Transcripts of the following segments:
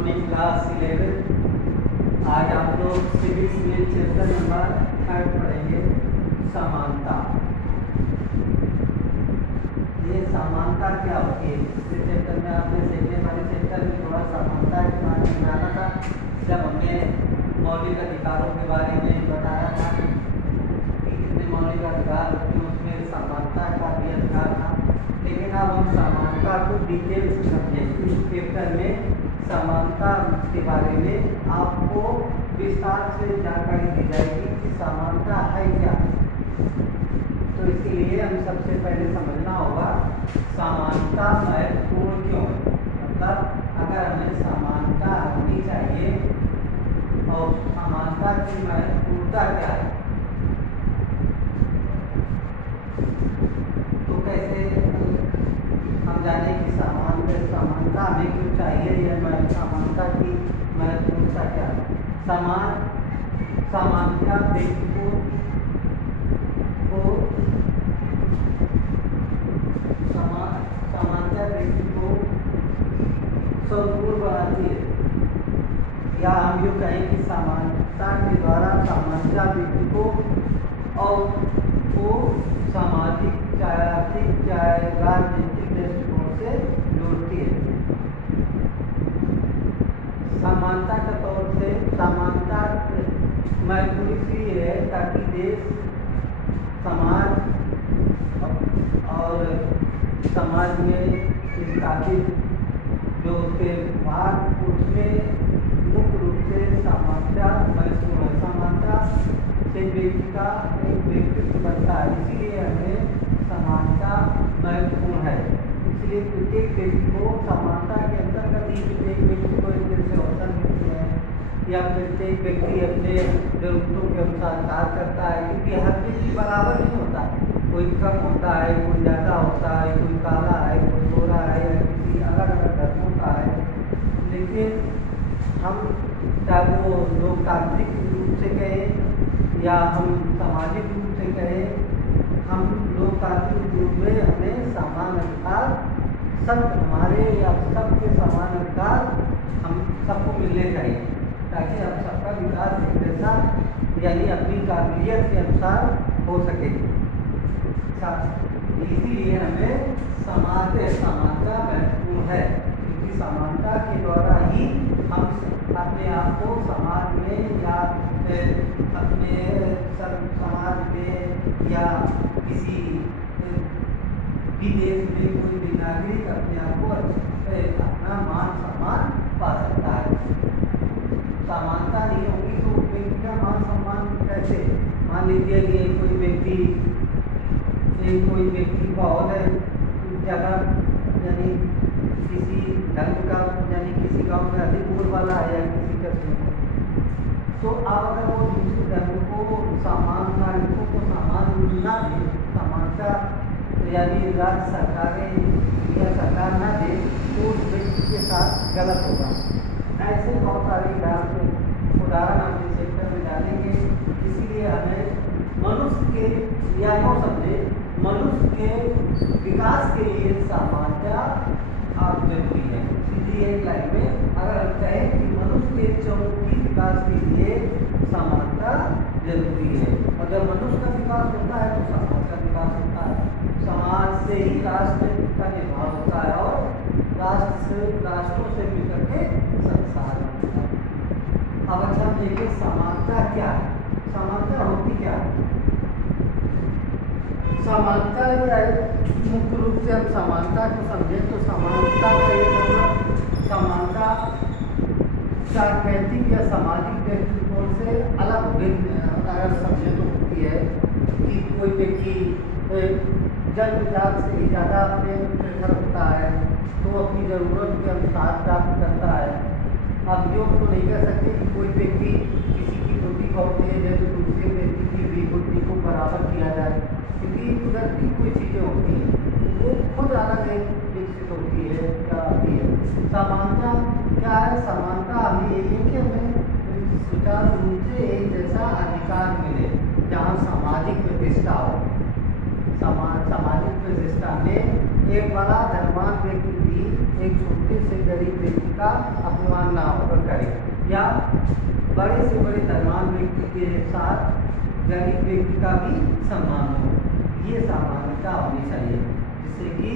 Morning class 11। आज आप लोग सिविक्स में चैप्टर नंबर 3 पढ़ेंगे, समानता। ये समानता क्या होती है? पिछले चैप्टर में आपने सीखने वाले चैप्टर में थोड़ा समानता के बारे में जाना था, जब हमने मौलिक अधिकारों के बारे में बताया था कि कितने मौलिक अधिकार होते हैं, उसमें समानता का भी अधिकार था। लेकिन अब हम समानता को डिटेल से समझेंगे। इस चैप्टर में समानता के बारे में आपको विस्तार से जानकारी दी जाएगी कि समानता है क्या। तो इसके लिए हम सबसे पहले समझना होगा समानता महत्वपूर्ण क्यों है। मतलब अगर हमें समानता होनी चाहिए और समानता की महत्वपूर्णता क्या है, तो कैसे हम जाने कि समानता हमें क्यों चाहिए, यह समानता की महत्वपूर्णता क्या है। समानता व्यक्ति को समानता व्यक्ति को संपूर्ण बनाती है, या हम यूँ कहें कि समानता के द्वारा समानता व्यक्ति को और को सामाजिक, चाहे आर्थिक, चाहे राजनीतिक दृष्टिकोण से जोड़ती है। समानता के तौर से समानता महत्वपूर्ण इसलिए है ताकि देश, समाज और समाज में स्थापित जो उसके भाग, उसमें मुख्य रूप से समानता महत्वपूर्ण है। समानता से व्यक्ति का एक व्यक्तित्व बनता है, इसीलिए हमें समानता महत्वपूर्ण है। इसलिए प्रत्येक व्यक्ति को समानता के अंतर्गत ही प्रत्येक व्यक्ति को एक तरह से अवसर मिलते हैं, या प्रत्येक व्यक्ति अपने जरूरतों के अनुसार कार्य करता है, क्योंकि हर व्यक्ति बराबर नहीं होता। कोई कम होता है, कोई ज़्यादा होता है, कोई काला है, कोई गोरा है, या किसी अलग अलग धर्मों का है। लेकिन हम चाहे वो लोकतांत्रिक रूप से कहें या हम सामाजिक रूप से कहें, हम लोकतांत्रिक रूप में हमें समान अधिकार, सब हमारे या सबके समान अधिकार हम सबको मिलने चाहिए, ताकि हम सबका विकास एक जैसा, यानी अपनी काबिलियत के अनुसार हो सके। इसीलिए हमें समानता महत्वपूर्ण है, क्योंकि समानता के द्वारा ही हम अपने आप को समाज में या अपने समाज में या किसी भी देश में कोई भी नागरिक अपने आप को अपना मान सम्मान पा सकता है। समानता नहीं होगी तो व्यक्ति का मान सम्मान कैसे? मान लीजिए कि कोई व्यक्ति बहुत जगह, यानी किसी ढंग का, यानी किसी गांव में अधिक बोल वाला है या किसी कस्बे में, तो आप अगर वो दूसरे धर्म को समान, नागरिकों को समान ना दे, समानता यानी राज्य सरकारें या सरकार ना दे, तो उस व्यक्ति के साथ गलत होगा। ऐसे बहुत सारे उदाहरण हम इस सेक्टर में डालेंगे। इसीलिए हमें मनुष्य के, या यूँ समझे, मनुष्य के विकास के लिए समानता आप जरूरी है। सीधी एक लाइन में अगर हम कहें कि मनुष्य के चौमुखी विकास के लिए समानता जरूरी है, और जब मनुष्य का विकास होता है तो समाज का विकास होता है। समाज से ही राष्ट्र का निर्माण होता है, और राष्ट्रों से मिलकर के संसार बनता है। अब अच्छा देखिए समानता क्या है, समानता होती क्या है। समानता मुख्य रूप से हम समानता को समझें तो समानता का ये मतलब, समानता सांस्कृतिक या सामाजिक दृष्टिकोण से अलग भिन्न अगर समझें तो होती है कि कोई व्यक्ति जन्मजात से ही ज़्यादा अपने निर्भर होता है, तो अपनी ज़रूरत के अनुसार प्राप्त करता है। अब योग तो नहीं कह सकते कि कोई व्यक्ति, किसी की बुद्धि बहुत तेज है तो दूसरे व्यक्ति की भी बुद्धि को बराबर किया जाए, क्योंकि कुदरती कोई चीज़ें होती हैं वो खुद अलग विकसित होती है या आती है। समानता क्या है? समानता हमें यही है कि हमें सुचारू रूप से एक जैसा अधिकार मिले, जहाँ सामाजिक प्रतिष्ठा हो। सामाजिक प्रतिष्ठा में एक बड़ा धर्मांत व्यक्ति भी एक छोटे से गरीब व्यक्ति का अपमान ना होकर करे, या बड़े से बड़े धनवान व्यक्ति के साथ गरीब व्यक्ति का भी सम्मान हो। ये समानता होनी चाहिए, जिससे कि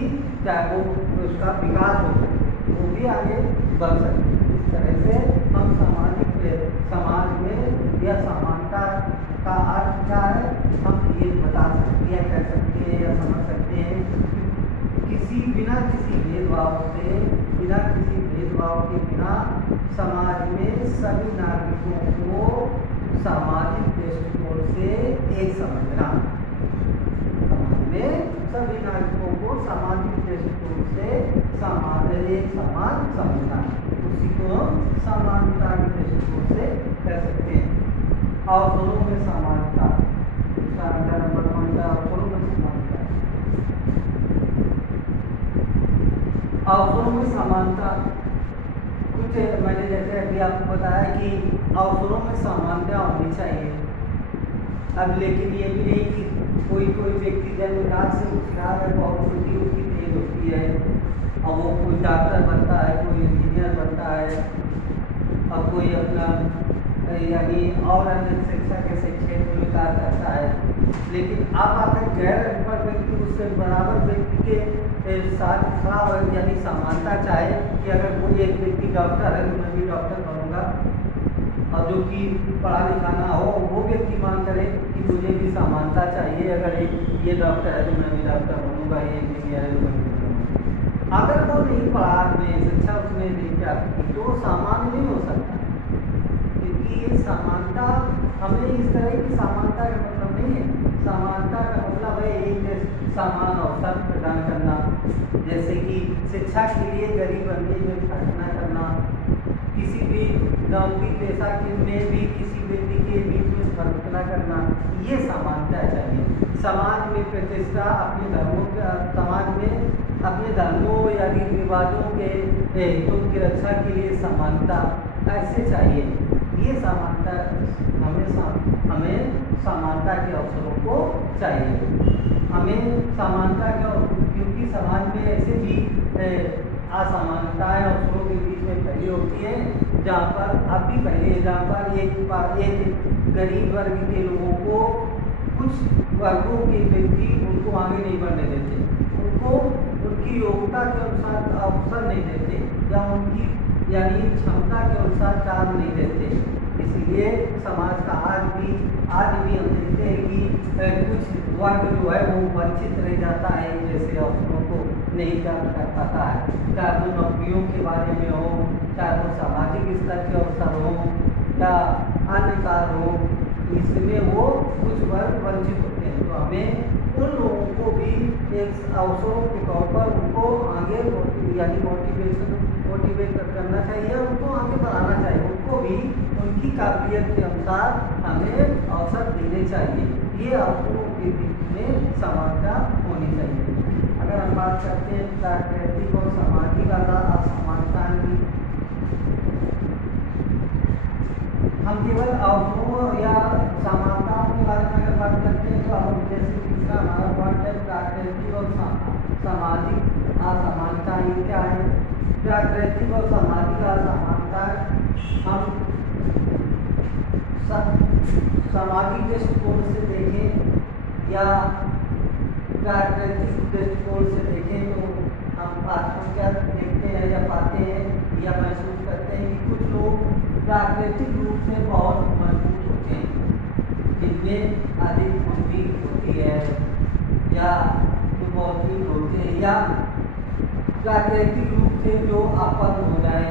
चाहे वो उसका विकास हो सके, वो भी आगे बढ़ सके। इस तरह से हम समाज में यह समानता का अर्थ क्या है, हम ये बता सकते हैं, कह सकते हैं या समझ सकते हैं कि बिना किसी भेदभाव से, बिना किसी भेदभाव के बिना समाज में सभी नागरिकों को सामाजिक दृष्टिकोण से एक समझना, समाज में सभी नागरिकों को सामाजिक दृष्टिकोण से एक समान समझना, उसी को हम समानता के दृष्टिकोण से कह सकते हैं। अवसरों में समानता, इसका अगला नंबर पॉइंट है अवसरों में समानता। अवसरों में समानता कुछ मैंने जैसे अभी आपको बताया कि अवसरों में समानता होनी चाहिए। अब लेकिन ये भी नहीं कि कोई व्यक्ति जन्मजात से होशियार है, बहुत बुद्धि उसकी तेज होती है, और वो कोई डॉक्टर बनता है, कोई इंजीनियर बनता है, और कोई अपना यानी और अन्य शिक्षा के क्षेत्र में कार्य करता है, लेकिन आप आकर गैर अनपढ़ व्यक्ति उससे बराबर व्यक्ति के साथ खड़ा हो, यानी समानता चाहे कि अगर कोई एक व्यक्ति डॉक्टर है तो मैं भी डॉक्टर बनूंगा, और जो कि पढ़ा लिखा ना हो वो व्यक्ति मांग करे कि मुझे भी समानता चाहिए, अगर ये डॉक्टर है तो मैं भी डॉक्टर बनूंगा, ये इंजीनियर है तो मैं भी बनूंगा। अगर वो नहीं पढ़ा में शिक्षा उसमें नहीं प्राप्त की तो सामान्य नहीं हो सकता, क्योंकि ये समानता हमें इस तरह की समानता का मतलब नहीं है। समानता का मतलब है एक समान अवसर प्रदान करना, जैसे कि शिक्षा के लिए गरीब अमीर में फर्क न करना, किसी भी नौकरी पेशा के में भी किसी व्यक्ति के बीच में फर्क न करना, ये समानता चाहिए। समाज में प्रतिष्ठा, अपने धर्मों का, समाज में अपने धर्मों या रीति रिवाजों के हितों की रक्षा के लिए समानता ऐसे चाहिए। ये समानता हमें समानता के अवसरों को चाहिए, हमें समानता के, क्योंकि समाज में ऐसे भी असमानताएं अवसरों के बीच में फैली होती है, जहाँ पर आप भी पहले जहाँ पर एक गरीब वर्ग के लोगों को कुछ वर्गों के व्यक्ति उनको आगे नहीं बढ़ने देते, उनको उनकी योग्यता के अनुसार अवसर नहीं देते, या उनकी यानी क्षमता के अनुसार कार्य नहीं देते। इसलिए समाज का आज भी हम देखते हैं कि कुछ वर्ग जो है वो वंचित रह जाता है, जैसे अवसरों को नहीं प्राप्त कर पाता है, चाहे वो नौकरियों के बारे में हो, चाहे वो सामाजिक स्तर के अवसर हो या अन्य कार्य हो, इसमें वो कुछ वर्ग वंचित होते हैं। तो हमें उन लोगों को भी एक अवसरों के तौर पर उनको आगे यानी मोटिवेट करना चाहिए, उनको आगे बढ़ाना चाहिए, उनको भी उनकी काबिलियत के अनुसार हमें अवसर देने चाहिए। ये अवसरों के बीच में समानता होनी चाहिए। अगर हम बात करते हैं प्राकृतिक और सामाजिक असमानता की, हम केवल अवसरों या समानताओं के बारे में अगर बात करते हैं तो हम जैसे तीसरा हमारा पॉइंट है प्राकृतिक और सामाजिक असमानता। ये क्या है? प्राकृतिक और सामाजिक असमानता हम सामाजिक दृष्टिकोण से देखें या प्राकृतिक दृष्टिकोण से देखें तो हम क्या देखते हैं या पाते हैं या महसूस करते हैं कि कुछ लोग प्राकृतिक रूप से बहुत मजबूत होते हैं, जिनमें अधिक बुद्धि होती है या जो बहुत ही होते हैं, या प्राकृतिक रूप से जो अपंग हो जाए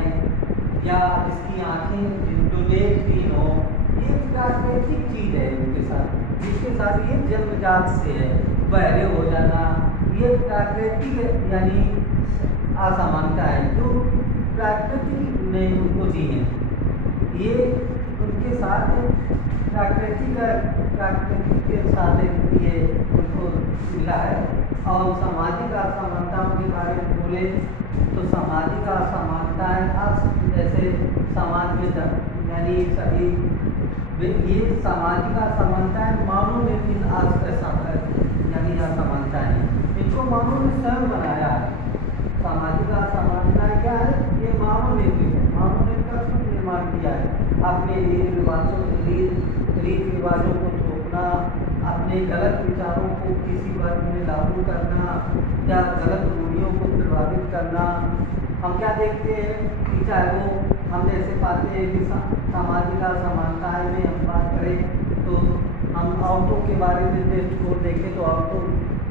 या जिसकी आंखें जो नेत्रहीन हो, ये प्राकृतिक चीज है उनके साथ, जिसके साथ ये जन्मजात से है। बहरे हो जाना ये प्राकृतिक यानी असमानता है, जो प्राकृतिक ने उनको दी है, ये उनके साथ प्राकृतिक के साथ ये उनको मिला है। और सामाजिक असमानताओं के बारे में बोले तो सामाजिक असमानताएं जैसे समाज में यानी सभी ये सामाजिक असमानताएं मानव निर्मित यानी असमानताएं, इनको मानव ने स्वयं बनाया है। सामाजिक असमानताएं क्या है? ये किया है, अपने रीति रिवाजों को थोपना, अपने गलत विचारों को किसी वर्ग में लागू करना या गलत रूढ़ियों को प्रभावित करना। हम क्या देखते हैं कि चाहे वो हम जैसे पाते हैं कि सामाजिक असमानताएं में हम बात करें तो हम औरतों के बारे में दृष्टिकोण देखें तो औरतों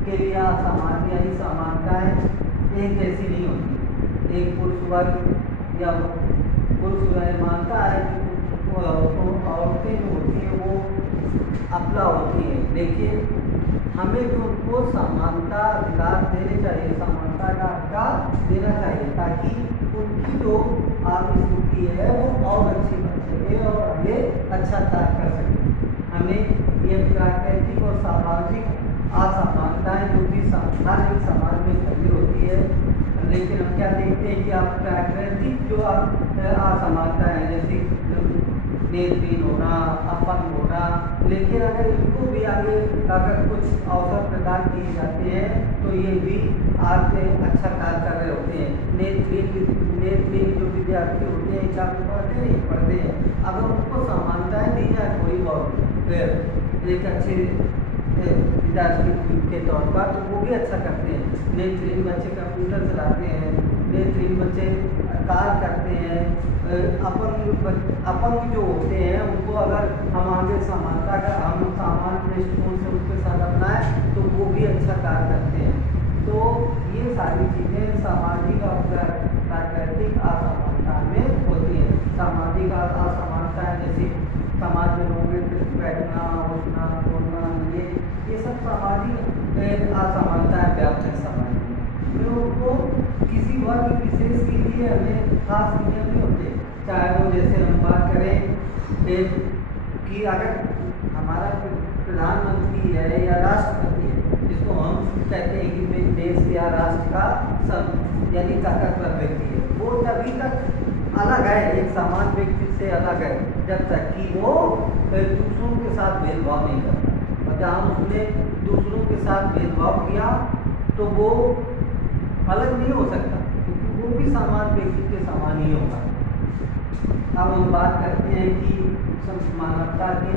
के लिए असमानताएं एक जैसी नहीं होती। एक पुरुष वर्ग या पुरुष मानता है कि औरतें जो होती हैं वो अपला होती हैं, लेकिन हमें भी उनको समानता अधिकार देने चाहिए, समानता का अधिकार देना चाहिए ताकि उनकी जो आर्थिक स्थिति है वो और अच्छी बन सके और आगे अच्छा कार्य कर सके। हमें ये प्राकृतिक और सामाजिक असमानताएं जो कि हर एक समाज में फैली होती है, लेकिन हम क्या देखते हैं कि आप प्राकृतिक जो असमानता है जैसे नेत्रहीन होना, अपंग होना, लेकिन अगर इनको भी आगे अगर कुछ अवसर प्रदान किए जाते हैं तो ये भी आज अच्छा कार्य कर रहे होते हैं। नेत्रहीन जो विद्यार्थी होते हैं क्या पढ़ते हैं, अगर उनको समानताएं दी जाए थोड़ी बहुत एक अच्छे विद्यार्थी के तौर पर तो वो भी अच्छा करते हैं। नेत्रहीन बच्चे कंप्यूटर चलाते हैं, नेत्रहीन बच्चे कार्य करते हैं, अपंग जो होते हैं उनको अगर हम आगे समानता का हम सामान्य दृष्टिकोण से उनके साथ अपनाएं तो वो भी अच्छा कार्य करते हैं। तो ये सारी चीज़ें सामाजिक और प्राकृतिक असमानता में होती हैं। सामाजिक असमानता जैसे समाज में लोगों के बैठना, उठना, बोलना, ये सब सामाजिक असमानताएं व्याप्त है समाज में। तो उनको किसी वर्ग विशेष के लिए हमें खास नियम नहीं होते, चाहे वो जैसे हम बात करें कि अगर हमारा प्रधानमंत्री है या राष्ट्रपति है जिसको हम कहते हैं कि देश या राष्ट्र का सब यानी ताकतवर व्यक्ति है, वो तभी तक अलग है, एक सामान्य व्यक्ति से अलग है जब तक कि वो दूसरों के साथ भेदभाव नहीं करता। और जहाँ उसने दूसरों के साथ भेदभाव किया तो वो अलग नहीं हो सकता क्योंकि वो भी सामान्य व्यक्ति के समान ही होगा। अब हम बात करते हैं कि मानवता के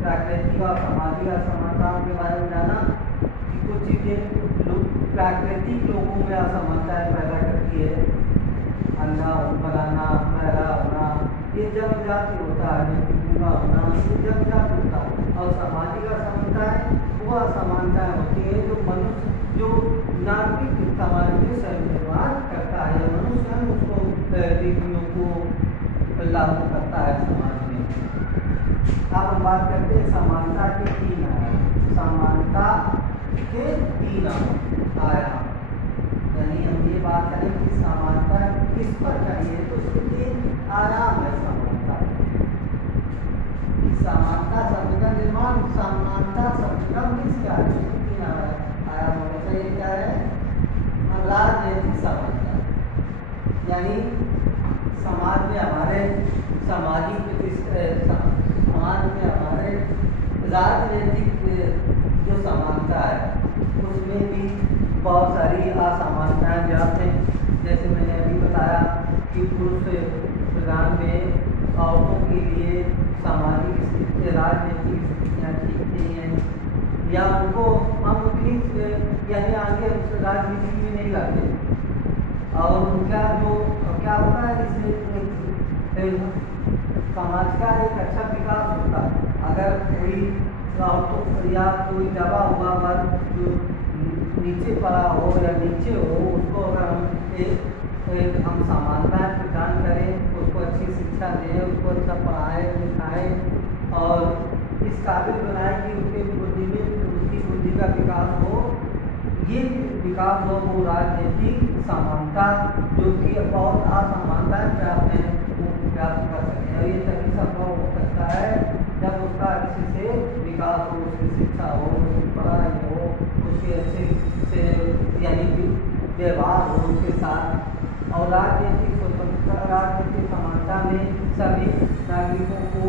प्राकृतिक और सामाजिक असमानताओं के बारे में जाना कि कुछ चीज़ें प्राकृतिक लोगों में असमानताएं पैदा करती है। अंधा बनाना, बहरा होना, ये जन्मजात होता है, गूंगा होना, ये जन्मजात होता है। और सामाजिक असमानताएं वो असमानताएं होती है जो मनुष्य जो नागरिक समाज में निर्माण करता है, मनुष्य स्वयं उसको रीतियों को लागू करता है समाज में। अब हम बात करते हैं समानता के 3 आयाम। समानता के 3 आयाम यानी हम ये बात करें कि समानता किस पर चाहिए तो उसके 3 आयाम है। समानता शब्द का निर्माण, समानता शब्द का किस क्या है 3 आयाम होना चाहिए। क्या है? राजनीतिक समानता यानी समाज में हमारे सामाजिक समाज में हमारे राजनीतिक जो समानता है उसमें भी बहुत सारी असमानताएं व्याप्त हैं। जैसे मैंने अभी बताया कि पुरुष प्रधान में औरतों के लिए सामाजिक स्थिति, राजनीतिक स्थितियाँ ठीक नहीं हैं या उनको हम उतनी यानी आगे राजनीति में नहीं लाते और उनका जो क्या होता है इससे समाज का एक अच्छा विकास होता है। अगर कोई औरतों या कोई दबा हुआ वर्ग जो नीचे पड़ा हो या नीचे हो उसको अगर हम समानताएं प्रदान करें, उसको अच्छी शिक्षा दें, उसको अच्छा पढ़ाएं लिखाएं और इस काबिल बनाएं कि उसके बुद्धि में उसकी बुद्धि का विकास हो, ये विकास हो वो राजनीतिक समानता जो कि बहुत असमानताएं प्राप्त हैं वो प्राप्त कर सकें। और ये तभी संभव हो सकता है जब उसका अच्छे से विकास हो, उसकी शिक्षा हो, उसकी पढ़ाई हो, उसके अच्छे से यानी व्यवहार हो उसके साथ। और राजनीतिक स्वतंत्रता, राजनीतिक समानता में सभी नागरिकों को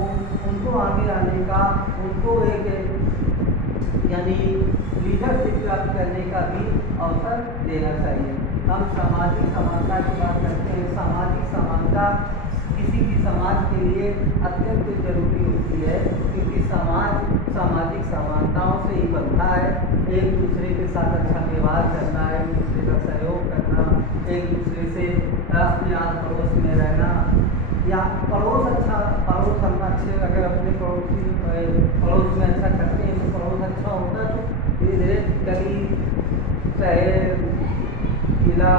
उनको आगे आने का, उनको एक यानी लीडरशिप प्राप्त करने का भी अवसर देना चाहिए। हम सामाजिक समानता की बात करते हैं। सामाजिक समानता किसी भी समाज के लिए अत्यंत जरूरी होती है, क्योंकि समाज सामाजिक समानताओं से ही बनता है। एक दूसरे के साथ अच्छा व्यवहार करना, एक दूसरे का सहयोग करना, एक दूसरे से अपने आस पड़ोस में रहना, या पड़ोस हम अच्छे अगर अपने पड़ोस में अच्छा करते हैं तो पड़ोस अच्छा होता है, तो धीरे धीरे गली शहर जिला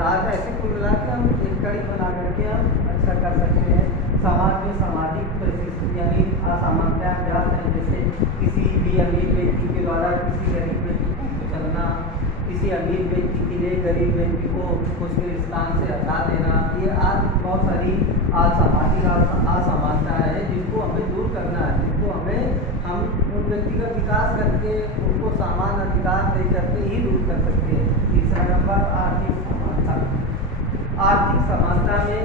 राज ऐसे कुल मिला के हम एक कड़ी बना करके हम अच्छा कर सकते हैं। समाज में सामाजिक परिस्थिति यानी असमानताएं ज्ञात हैं, जैसे किसी भी अमीर व्यक्ति के द्वारा किसी गरीब व्यक्ति को कुचलना, किसी अमीर व्यक्ति के लिए गरीब व्यक्ति को उसके स्थान से हटा देना, ये आज बहुत सारी सामाजिक असमानताएं हैं जिनको हमें दूर करना है, जिनको हम उन व्यक्तिगत विकास करके उनको समान अधिकार दे करके ही दूर कर सकते हैं। तीसरा नंबर आर्थिक समानता। आर्थिक समानता में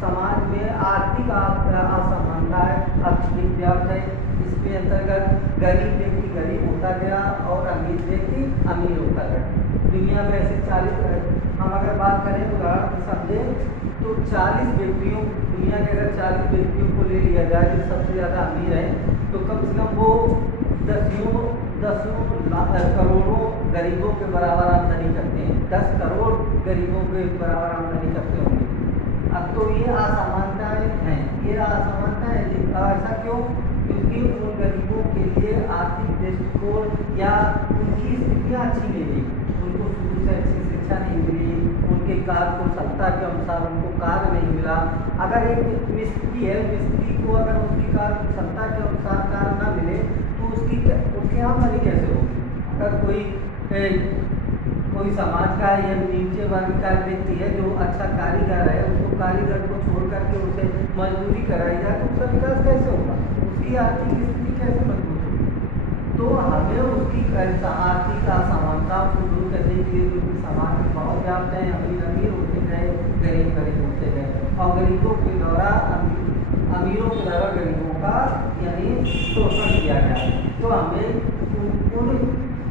समाज में आर्थिक असमानता व्याप्त है। इसके अंतर्गत गरीब व्यक्ति गरीब होता गया और अमीर व्यक्ति अमीर होता गया। दुनिया में ऐसे 40 हम अगर बात करें उदाहरण समझें तो 40 व्यक्तियों दुनिया के अगर 40 व्यक्तियों को ले लिया जाए जो सबसे ज़्यादा अमीर है, तो कम से कम वो दसों करोड़ों गरीबों के बराबर आमदनी करते हैं। 10 करोड़ गरीबों के बराबर आमदनी करते होंगे। अब तो ये असमानताएं हैं, ये असमानताएं ऐसा क्यों? क्योंकि उन गरीबों के लिए आर्थिक दृष्टिकोण या उनकी स्थितियाँ अच्छी नहीं रही, उनको शुरू से अच्छी शिक्षा नहीं मिली, उनके कार्य को क्षमता के अनुसार उनको कार्य नहीं मिला। अगर एक मिस्त्री है, मिस्त्री को अगर उसकी कार्य क्षमता के अनुसार कार्य न मिले तो उसकी आमदनी कैसे होगी? अगर कोई समाज का या नीचे वर्ग का व्यक्ति है जो अच्छा कारीगर है, उसको कारीगर को छोड़ करके उसे मजदूरी कराई जाए तो उसका विकास कैसे होगा? उसकी आर्थिक स्थिति कैसे मजबूत होगी? तो हमें उसकी आर्थिक असमानता को दूर करने के लिए, क्योंकि समाज में बहुत व्याप्त है, अमीर होते गए, गरीब गरीब होते गए, और गरीबों के द्वारा अमीरों के द्वारा गरीबों का यानी शोषण किया गया। तो हमें उन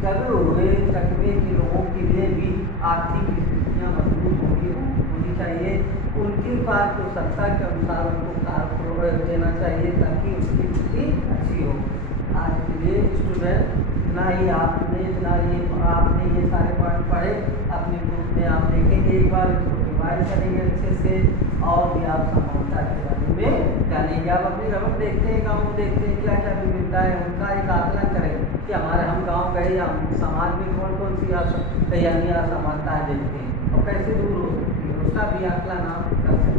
दबे हुए तकबे के लोगों के लिए भी आर्थिक स्थितियाँ मजबूत होनी चाहिए। उनकी बात को सत्ता के अनुसार उनको कार्य देना चाहिए ताकि उनकी स्थिति अच्छी हो। आज के लिए स्टूडेंट इतना ही आपने ये सारे पॉइंट पढ़े, अपनी बुक में आप देखेंगे, एक बार इसको रिवाइज करेंगे अच्छे से, और भी आप समानता के बारे में जानेंगे। आप अपनी रमन देखते हैं, गाँव देखते हैं, क्या क्या विविधता है, उनका एक आकलन करें कि हम गाँव गए या समाज में कौन कौन सी असमानताएं देखते हैं और कैसे दूर हो सकती है, उसका भी आकलन आप कर सकते हैं।